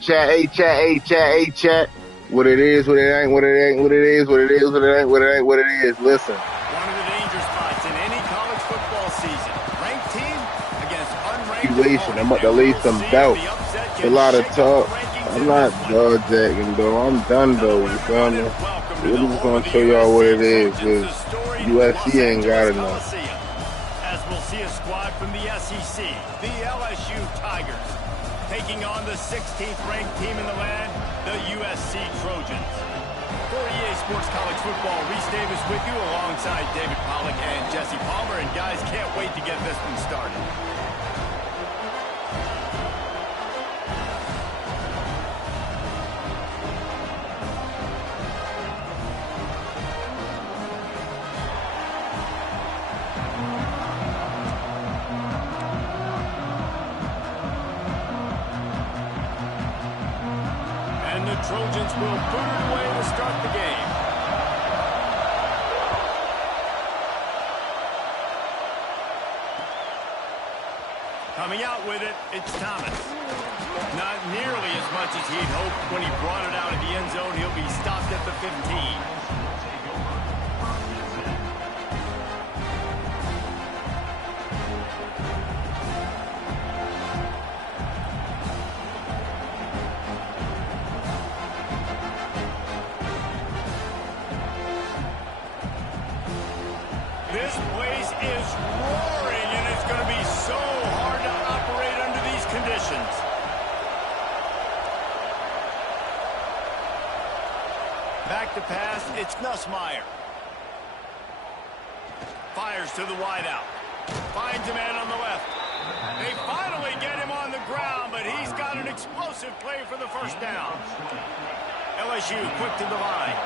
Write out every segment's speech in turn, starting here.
chat, chat. What it is, what it ain't, what it ain't, what it is, what it is, what it ain't, what it ain't, what it is. Listen. One of the danger spots in any college football season. Ranked team against unranked I'm about to opponent. leave some belt. A lot of talk. I'm not dog jacking though. I'm done though. You feel me? We're just gonna show y'all what it is. Cause USC ain't got enough. As we'll see a squad from the SEC, the LSU Tigers, taking on the 16th ranked team in the land, the USC Trojans. For EA Sports College Football, Reese Davis with you alongside David Pollack and Jesse Palmer. And guys, can't wait to get this one started. And the Trojans will put it away to start the game. Coming out with it, it's Thomas. Not nearly as much as he'd hoped when he brought it out of the end zone. He'll be stopped at the 15. This place is roaring, and it's going to be so hard to operate under these conditions. Back to pass, it's Nussmeier. Fires to the wideout. Finds a man on the left. They finally get him on the ground, but he's got an explosive play for the first down. LSU quick to the line.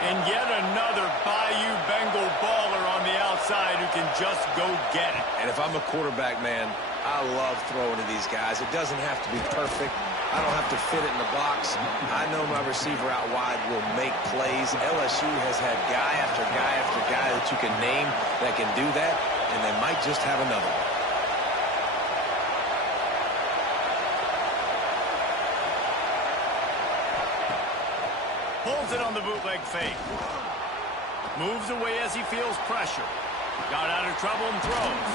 And yet another Bayou Bengal baller on the outside who can just go get it. And if I'm a quarterback, man, I love throwing to these guys. It doesn't have to be perfect. I don't have to fit it in the box. I know my receiver out wide will make plays. LSU has had guy after guy after guy that you can name that can do that, and they might just have another one. Pulls it on the bootleg fake. Moves away as he feels pressure. Got out of trouble and throws.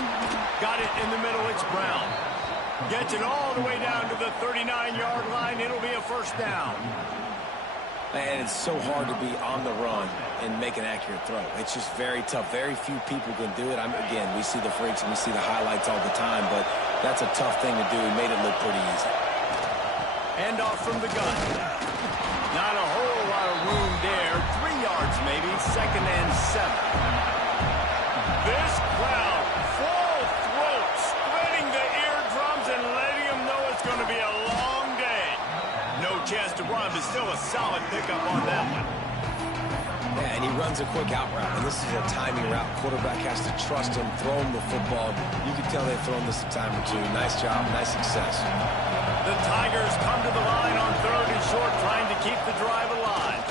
Got it in the middle, it's Brown. Gets it all the way down to the 39-yard line. It'll be a first down. And it's so hard to be on the run and make an accurate throw. It's just very tough. Very few people can do it. Again, we see the freaks and we see the highlights all the time, but that's a tough thing to do. He made it look pretty easy. Hand off from the gun. Not a whole lot of room there. 3 yards maybe. 2nd and 7. This crowd, full throat, splitting the eardrums and letting them know it's going to be a long day. No chance to run, but still a solid pickup on that one. Yeah, and he runs a quick out route, and this is a timing route. Quarterback has to trust him, throw him the football. You can tell they've thrown this a time or two. Nice job, nice success. The Tigers come to the line on 3rd and short, trying to keep the drive alive.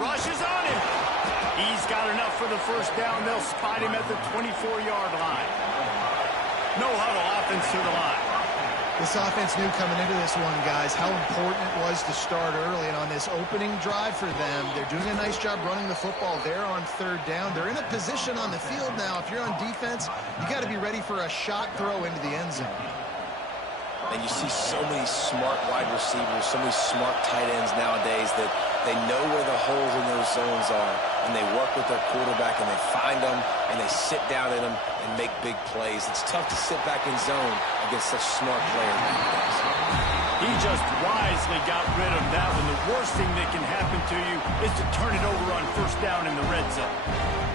Rushes on him. He's got enough for the first down. They'll spot him at the 24-yard line. No huddle, offense to the line. This offense knew coming into this one, guys, how important it was to start early. And on this opening drive for them, they're doing a nice job running the football there on 3rd down. They're in a position on the field now. If you're on defense, you got to be ready for a shot throw into the end zone. And you see so many smart wide receivers, so many smart tight ends nowadays that they know where the holes in those zones are, and they work with their quarterback, and they find them, and they sit down in them and make big plays. It's tough to sit back in zone against such smart players nowadays. He just wisely got rid of that one. The worst thing that can happen to you is to turn it over on 1st down in the red zone.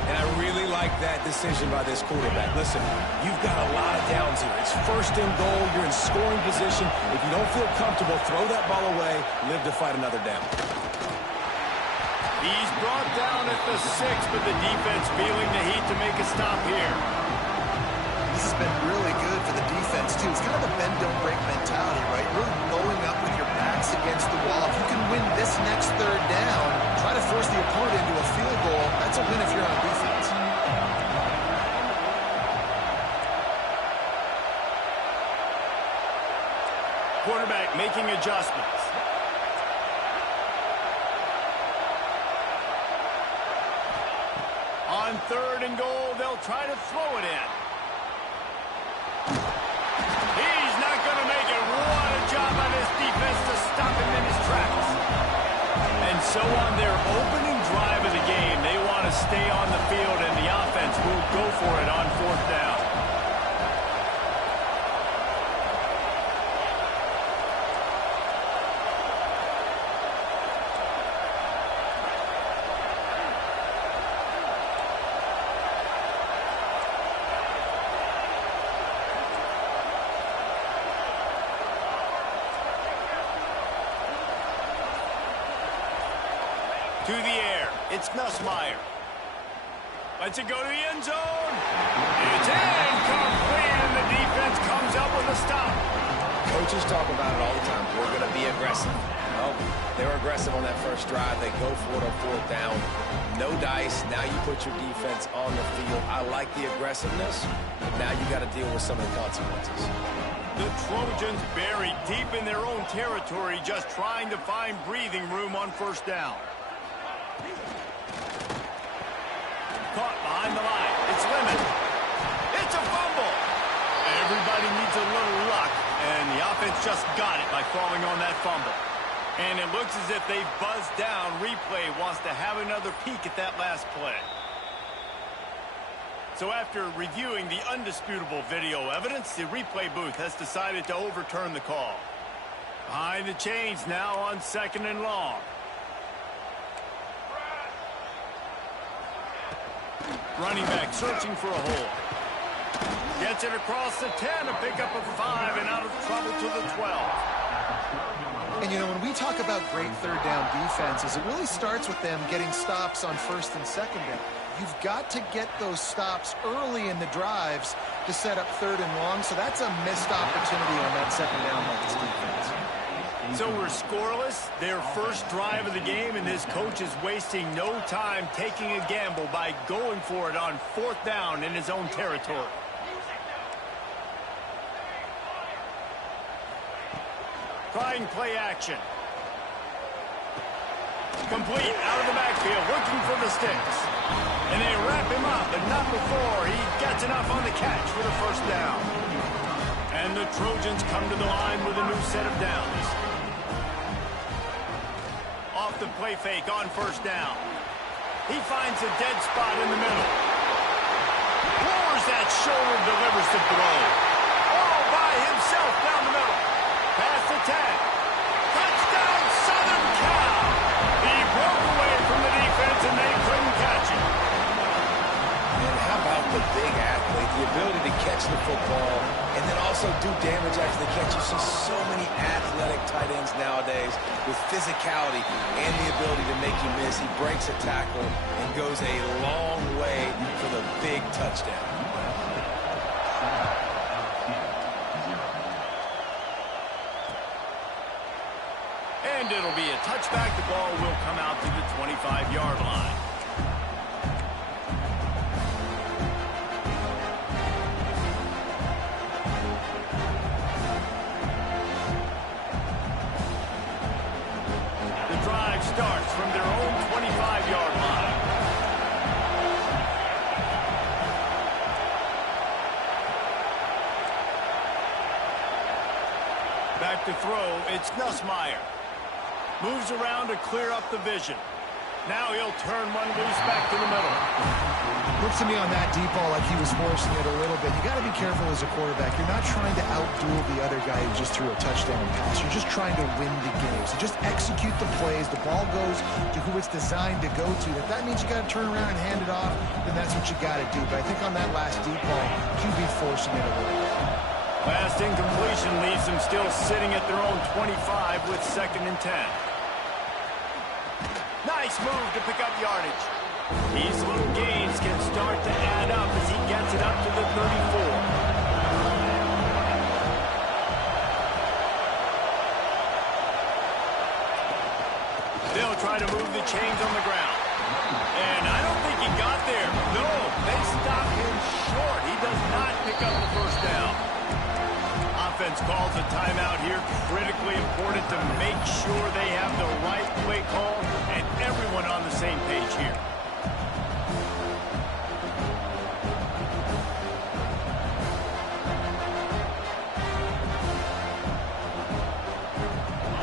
And I really like that decision by this quarterback. Listen, you've got a lot of downs here. It's 1st and goal. You're in scoring position. If you don't feel comfortable, throw that ball away. Live to fight another down. He's brought down at the 6, but the defense feeling the heat to make a stop here. This has been really good for the defense, too. It's kind of a bend-don't-break mentality, right? Really bowling up with your backs against the wall. If you can win this next 3rd down, try to force the opponent into a field goal. That's a win if you're on defense. Quarterback making adjustments. On 3rd and goal, they'll try to throw it in. He's not going to make it. What a job by this defense to stop him in his tracks. And so on their opening drive of the game, they want to stay on the field, and the offense will go for it on 4th down. To the air, it's Nussmeier. Lets it go to the end zone. It's incomplete, and the defense comes up with a stop. Coaches talk about it all the time. We're going to be aggressive. Well, they were aggressive on that first drive. They go for it on 4th down. No dice. Now you put your defense on the field. I like the aggressiveness. Now you got to deal with some of the consequences. The Trojans buried deep in their own territory, just trying to find breathing room on 1st down. Caught behind the line. It's Lemon. It's a fumble. Everybody needs a little luck, and the offense just got it by falling on that fumble. And it looks as if they've buzzed down. Replay wants to have another peek at that last play. So after reviewing the undisputable video evidence, the replay booth has decided to overturn the call. Behind the chains now on 2nd and long. Running back searching for a hole. Gets it across the 10, a pickup of 5, and out of trouble to the 12. And, you know, when we talk about great 3rd down defenses, it really starts with them getting stops on 1st and 2nd down. You've got to get those stops early in the drives to set up 3rd and long, so that's a missed opportunity on that 2nd down by this defense. So we're scoreless, their first drive of the game, and this coach is wasting no time taking a gamble by going for it on 4th down in his own territory. Trying play action. Complete out of the backfield, looking for the sticks. And they wrap him up, but not before he gets enough on the catch for the 1st down. And the Trojans come to the line with a new set of downs. Off the play fake on 1st down. He finds a dead spot in the middle. Lowers that shoulder, delivers the throw. All by himself down the middle. Past the 10. Touchdown, Southern Cal. He broke away from the defense, and they couldn't catch him. And how about the big athlete, the ability to catch the football and then also do damage after the catch? You see so many athletic tight ends nowadays with physicality and the ability to make you miss. He breaks a tackle and goes a long way for the big touchdown. And it'll be a touchback. The ball will come out to the 25-yard line. Starts from their own 25-yard line. Back to throw, it's Nussmeier. Moves around to clear up the vision. Now he'll turn one loose back to the middle. Looks to me on that deep ball like he was forcing it a little bit. You got to be careful as a quarterback. You're not trying to outduel the other guy who just threw a touchdown pass. You're just trying to win the game. So just execute the plays. The ball goes to who it's designed to go to. If that means you got to turn around and hand it off, then that's what you got to do. But I think on that last deep ball, QB forcing it a little bit. Last incompletion leaves them still sitting at their own 25 with 2nd and 10. Nice move to pick up yardage. These little gains can start to add up as he gets it up to the 34. They'll try to move the chains on the ground. And I don't think he got there. No, they stopped him short. He does not pick up the 1st down. defense calls a timeout here. Critically important to make sure they have the right play call and everyone on the same page here.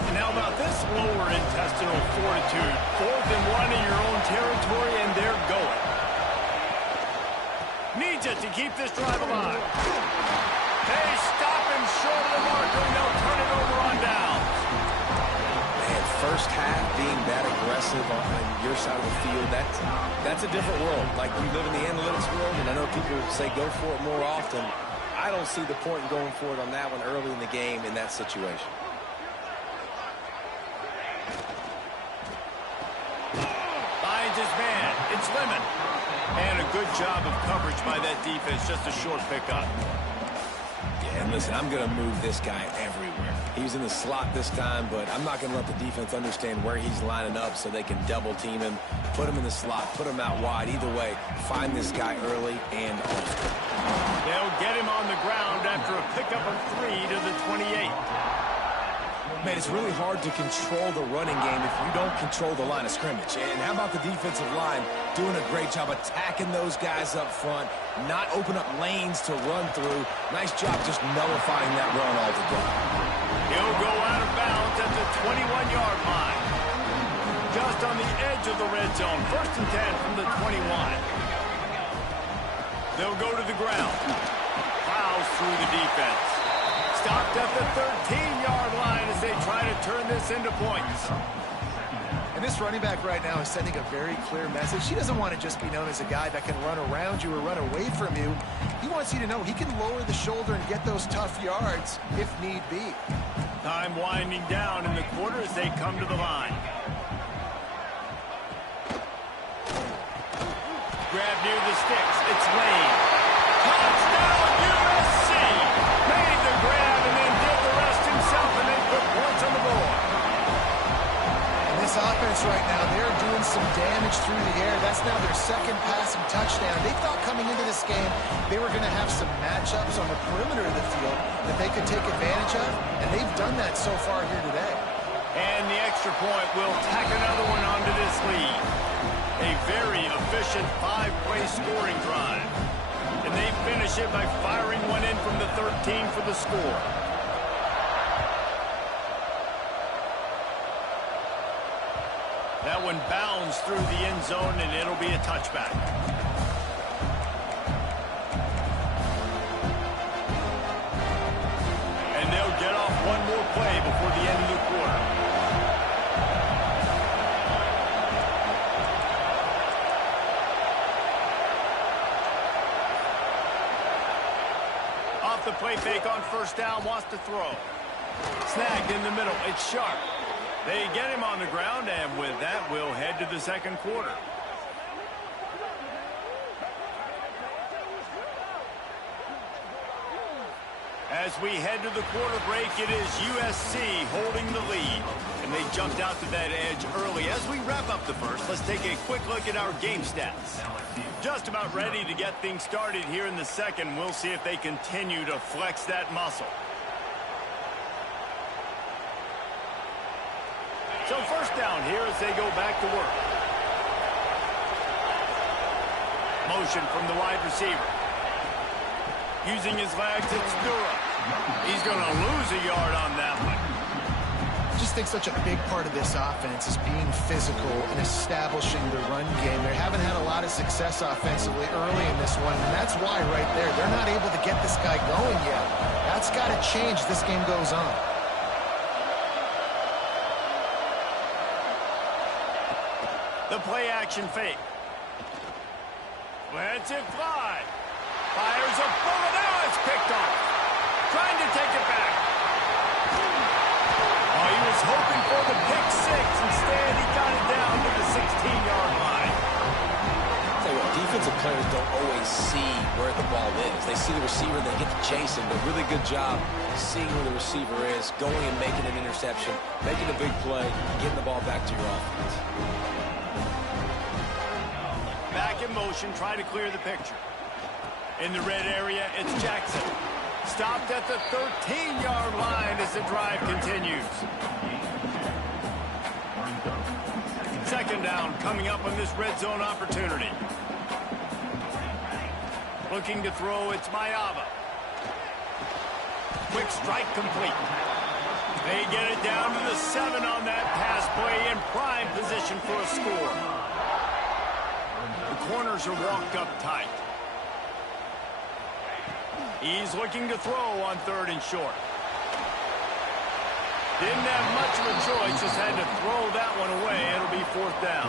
And how about this lower intestinal fortitude? 4th and 1 in your own territory, and they're going. Needs it to keep this drive alive. They stop him short of the marker, and they'll turn it over on downs. Man, first half being that aggressive on your side of the field, that's a different world. Like, we live in the analytics world, and I know people say go for it more often. I don't see the point in going for it on that one early in the game in that situation. Finds his man. It's Lemon. And a good job of coverage by that defense. Just a short pickup. Yeah, and listen, I'm going to move this guy everywhere. He's in the slot this time, but I'm not going to let the defense understand where he's lining up so they can double team him, put him in the slot, put him out wide. Either way, find this guy early and often. They'll get him on the ground after a pickup of 3 to the 28. Man, it's really hard to control the running game if you don't control the line of scrimmage. And how about the defensive line doing a great job attacking those guys up front, not open up lanes to run through. Nice job just nullifying that run altogether. He'll go out of bounds at the 21-yard line. Just on the edge of the red zone. 1st and 10 from the 21. They'll go to the ground. Plows through the defense. Stopped at the 13-yard line as they try to turn this into points. And this running back right now is sending a very clear message. He doesn't want to just be known as a guy that can run around you or run away from you. He wants you to know he can lower the shoulder and get those tough yards if need be. Time winding down in the quarter as they come to the line. Grab near the sticks. It's Lane. Touchdown, USC! Made the grab and then did the rest himself, and they put points on the board. And this offense right now, they're doing some damage through the air. That's now their 2nd passing touchdown. They thought coming into this game they were going to have some matchups on the perimeter of the field that they could take advantage of, and they've done that so far here today. And the extra point will tack another one onto this lead. A very efficient 5-play scoring drive. And they finish it by firing one in from the 13 for the score. That one bounds through the end zone, and it'll be a touchback. And they'll get off one more play before the end of the quarter. Off the play fake on 1st down, wants to throw. Snagged in the middle, it's Sharp. They get him on the ground, and with that, we'll head to the 2nd quarter. As we head to the quarter break, it is USC holding the lead. And they jumped out to that edge early. As we wrap up the first, let's take a quick look at our game stats. Just about ready to get things started here in the 2nd. We'll see if they continue to flex that muscle. So 1st down here as they go back to work. Motion from the wide receiver. Using his legs, it's Dura. He's going to lose a yard on that one. I just think such a big part of this offense is being physical and establishing the run game. They haven't had a lot of success offensively early in this one, and that's why right there, they're not able to get this guy going yet. That's got to change as this game goes on. The play action fake. Lets it fly. Fires a bullet. Now it's picked off. Trying to take it back. Oh, he was hoping for the pick 6. Instead, he got it down to the 16-yard line. Tell you what, defensive players don't always see where the ball is. They see the receiver, they get to chase him. But really good job seeing where the receiver is, going and making an interception, making a big play, getting the ball back to your offense. Back in motion, try to clear the picture. In the red area, it's Jackson. stopped at the 13-yard line as the drive continues. Second down coming up on this red zone opportunity. Looking to throw, it's Mayava. Quick strike complete. They get it down to the 7 on that pass play in prime position for a score. The corners are walked up tight. He's looking to throw on 3rd and short. Didn't have much of a choice, just had to throw that one away. It'll be 4th down.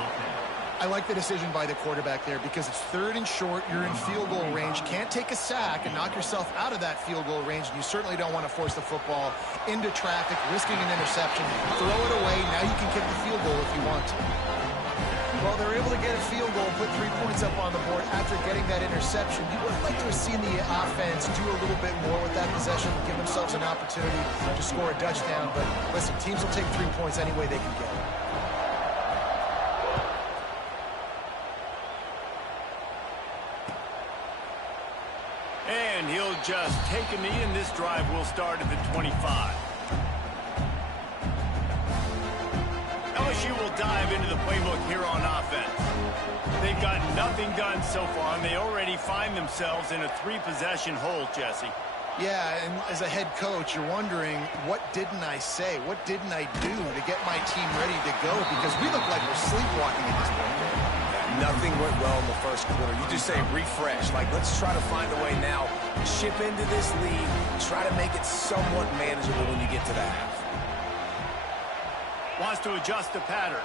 I like the decision by the quarterback there because it's 3rd and short. You're in field goal range. Can't take a sack and knock yourself out of that field goal range, and you certainly don't want to force the football into traffic, risking an interception. Throw it away. Now you can kick the field goal if you want to. Well, they're able to get a field goal, put 3 points up on the board after getting that interception. You would like to have seen the offense do a little bit more with that possession, give themselves an opportunity to score a touchdown. But listen, teams will take 3 points any way they can get it. And he'll just take a knee, and this drive will start at the 25. LSU will dive into the playbook here on offense. They've got nothing done so far, and they already find themselves in a 3-possession hole, Jesse. Yeah, and as a head coach, you're wondering, what didn't I say? What didn't I do to get my team ready to go? Because we look like we're sleepwalking at this point. Nothing went well in the first quarter. You just say refresh. Like, let's try to find a way now. Chip into this lead. Try to make it somewhat manageable when you get to the half. Wants to adjust the pattern.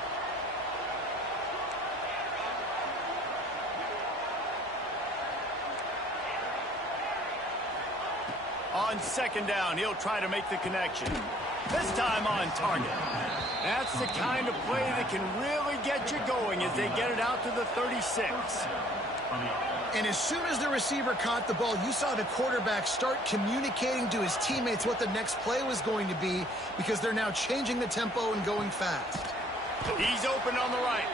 On 2nd down, he'll try to make the connection. This time on target. That's the kind of play that can really get you going as they get it out to the 36. And as soon as the receiver caught the ball, you saw the quarterback start communicating to his teammates what the next play was going to be because they're now changing the tempo and going fast. He's open on the right.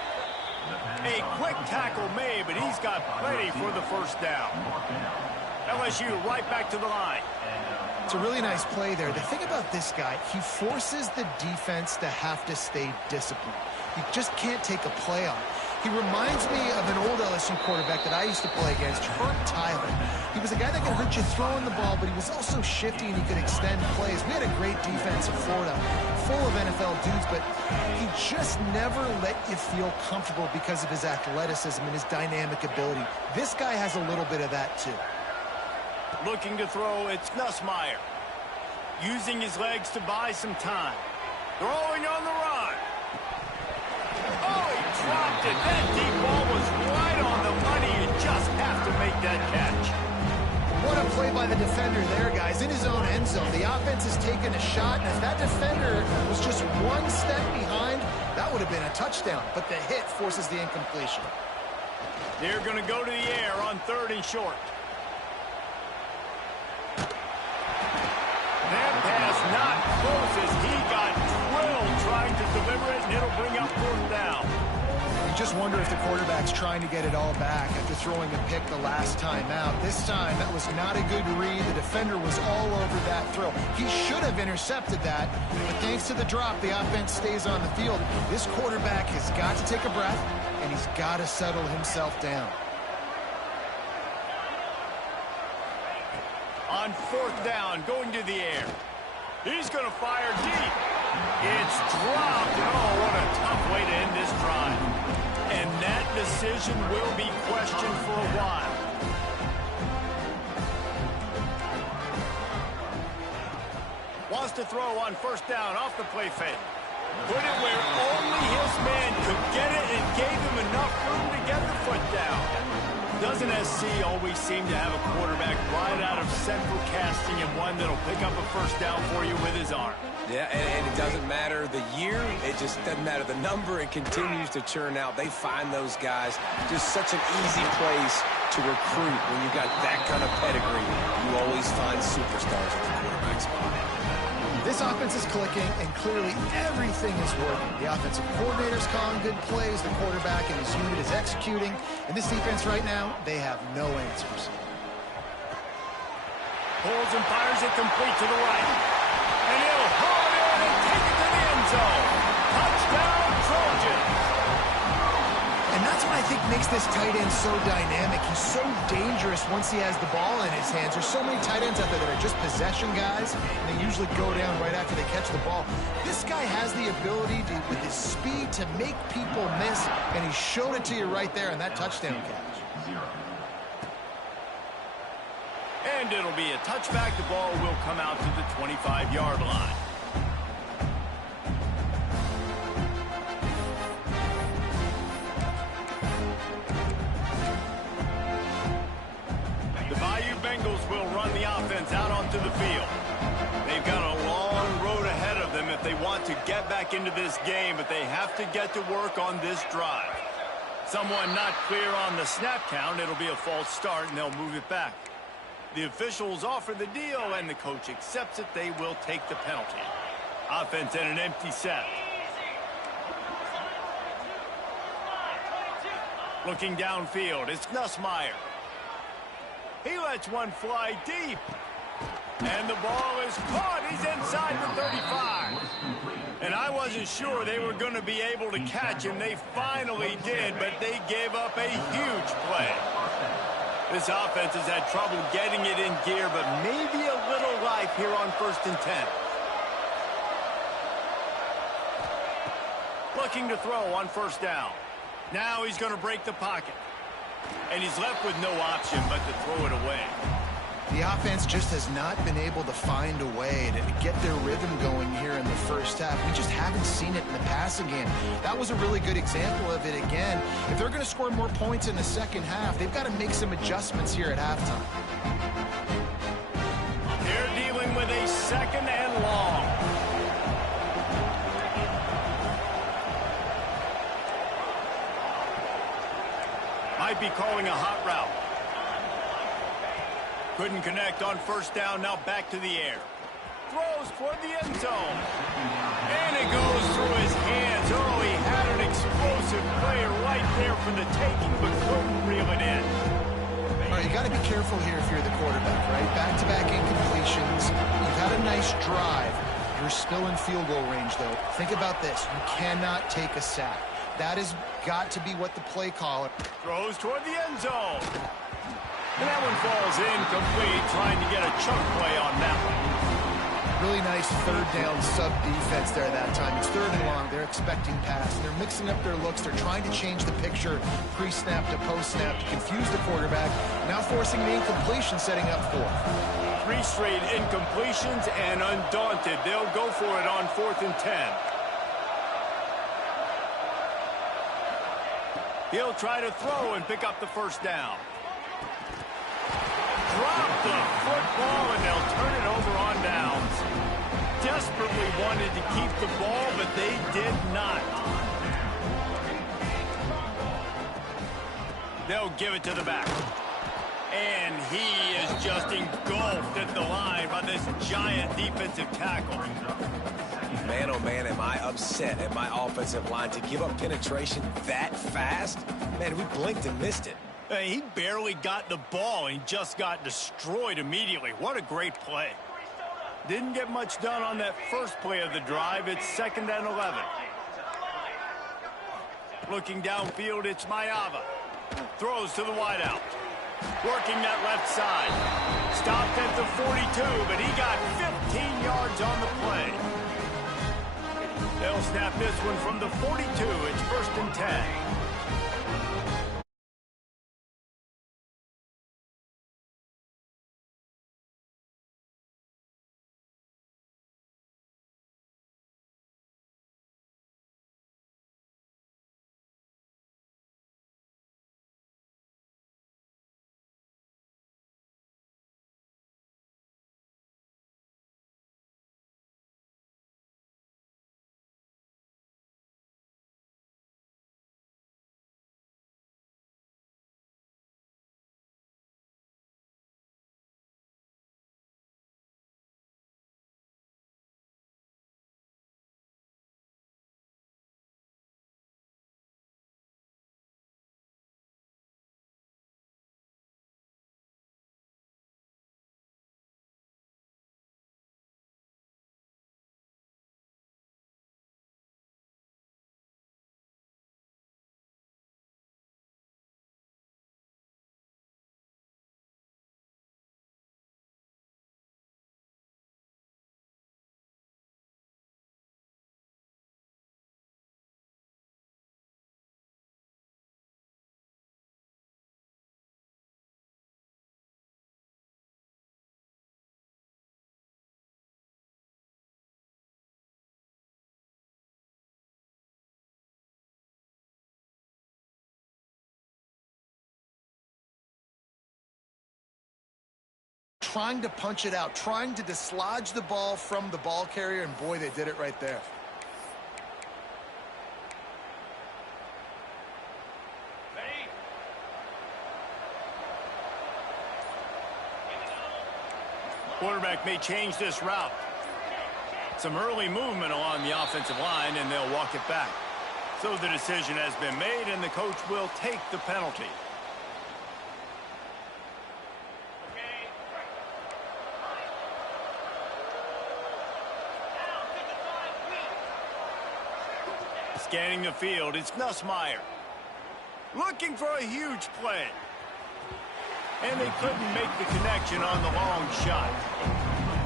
A quick tackle made, but he's got plenty for the 1st down. LSU right back to the line. It's a really nice play there. The thing about this guy, he forces the defense to have to stay disciplined. You just can't take a play on. He reminds me of an old LSU quarterback that I used to play against, Herb Tyler. He was a guy that could hurt you throwing the ball, but he was also shifty and he could extend plays. We had a great defense in Florida, full of NFL dudes, but he just never let you feel comfortable because of his athleticism and his dynamic ability. This guy has a little bit of that too. Looking to throw, it's Nussmeier. Using his legs to buy some time. Throwing on the run. Oh, he dropped it. That deep ball was right on the money. You just have to make that catch. What a play by the defender there, guys. In his own end zone. The offense has taken a shot, and if that defender was just 1 step behind, that would have been a touchdown. But the hit forces the incompletion. They're going to go to the air on 3rd and short. That pass not close as he got drilled trying to deliver it, and it'll bring up 4th down. You just wonder if the quarterback's trying to get it all back after throwing a pick the last time out. This time, that was not a good read. The defender was all over that throw. He should have intercepted that, but thanks to the drop, the offense stays on the field. This quarterback has got to take a breath, and he's got to settle himself down. On 4th down, going to the air. He's going to fire deep. It's dropped. Oh, what a tough way to end this drive. And that decision will be questioned for a while. Wants to throw on 1st down off the play fake. Put it where only his man could get it and gave him enough room to get the foot down. Doesn't SC always seem to have a quarterback right out of central casting and one that'll pick up a 1st down for you with his arm? Yeah, and it doesn't matter the year. It just doesn't matter the number. It continues to churn out. They find those guys. Just such an easy place to recruit when you've got that kind of pedigree. You always find superstars at the quarterback spot. This offense is clicking, and clearly everything is working. The offensive coordinator's calling good plays. The quarterback and his unit is executing. And this defense right now, they have no answers. Pulls and fires it complete to the right. And he'll haul it in and take it to the end zone. Touchdown, Trojans. And that's what I think makes this tight end so dynamic. He's so dangerous once he has the ball in his hands. There's so many tight ends out there that are just possession guys, and they usually go down right after they catch the ball. This guy has the ability to, with his speed, to make people miss, and he showed it to you right there in that touchdown catch. And it'll be a touchback. The ball will come out to the 25-yard line. The Bayou Bengals will run the offense out onto the field. They've got a long road ahead of them if they want to get back into this game, but they have to get to work on this drive. Someone not clear on the snap count. It'll be a false start, and they'll move it back. The officials offer the deal, and the coach accepts it. They will take the penalty. Offense in an empty set. Looking downfield, it's Nussmeier. He lets one fly deep. And the ball is caught. He's inside the 35. And I wasn't sure they were going to be able to catch him. They finally did, but they gave up a huge play. This offense has had trouble getting it in gear, but maybe a little life here on 1st and 10. Looking to throw on 1st down. Now he's going to break the pocket. And he's left with no option but to throw it away. The offense just has not been able to find a way to get their rhythm going here in the first half. We just haven't seen it in the passing game. That was a really good example of it again. If they're going to score more points in the second half, they've got to make some adjustments here at halftime. They're dealing with a 2nd and long. Might be calling a hot route. Couldn't connect on 1st down. Now back to the air. Throws toward the end zone. And it goes through his hands. Oh, he had an explosive play right there for the taking, but couldn't reel it in. All right, you got to be careful here if you're the quarterback, right? Back-to-back incompletions. You've had a nice drive. You're still in field goal range, though. Think about this. You cannot take a sack. That has got to be what the play caller. Throws toward the end zone. And that one falls incomplete, trying to get a chunk play on that one. Really nice 3rd down sub-defense there that time. It's 3rd and long. They're expecting pass. And they're mixing up their looks. They're trying to change the picture pre-snap to post-snap to confuse the quarterback. Now forcing the incompletion, setting up 4th. 3 straight incompletions, and undaunted, they'll go for it on 4th and 10. He'll try to throw and pick up the 1st down. Drop the football, and they'll turn it over on downs. Desperately wanted to keep the ball, but they did not. They'll give it to the back. And he is just engulfed at the line by this giant defensive tackle. Man, oh man, am I upset at my offensive line to give up penetration that fast? Man, we blinked and missed it. He barely got the ball and he just got destroyed immediately. What a great play. Didn't get much done on that first play of the drive. It's 2nd and 11. Looking downfield, it's Mayava. Throws to the wideout. Working that left side. Stopped at the 42, but he got 15 yards on the play. They'll snap this one from the 42. It's 1st and 10. trying to punch it out, trying to dislodge the ball from the ball carrier, and boy, they did it right there. Quarterback may change this route. Some early movement along the offensive line, and they'll walk it back. So the decision has been made, and the coach will take the penalty. Scanning the field, it's Nussmeier. Looking for a huge play. And they couldn't make the connection on the long shot.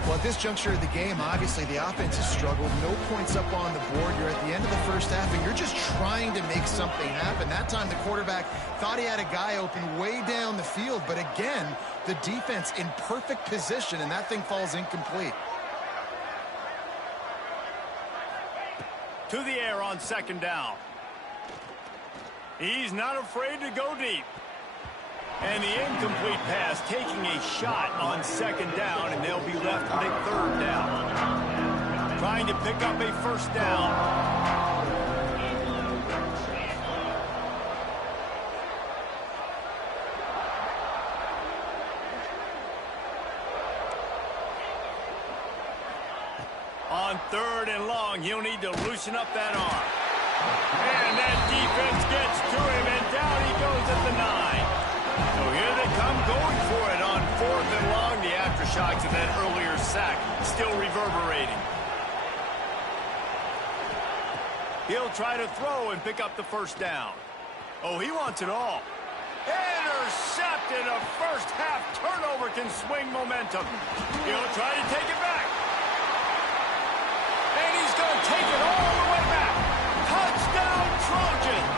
Well, at this juncture of the game, obviously the offense has struggled. No points up on the board. You're at the end of the first half, and you're just trying to make something happen. That time the quarterback thought he had a guy open way down the field, but again, the defense in perfect position, and that thing falls incomplete. To the air on second down. He's not afraid to go deep. And the incomplete pass taking a shot on second down, and they'll be left with a third down. Trying to pick up a first down. On third and long, he'll need to loosen up that arm. And that defense gets to him, and down he goes at the 9. So here they come going for it on fourth and long. The aftershocks of that earlier sack still reverberating. He'll try to throw and pick up the first down. Oh, he wants it all. Intercepted. A first half turnover can swing momentum. He'll try to take it back. And he's going to take it all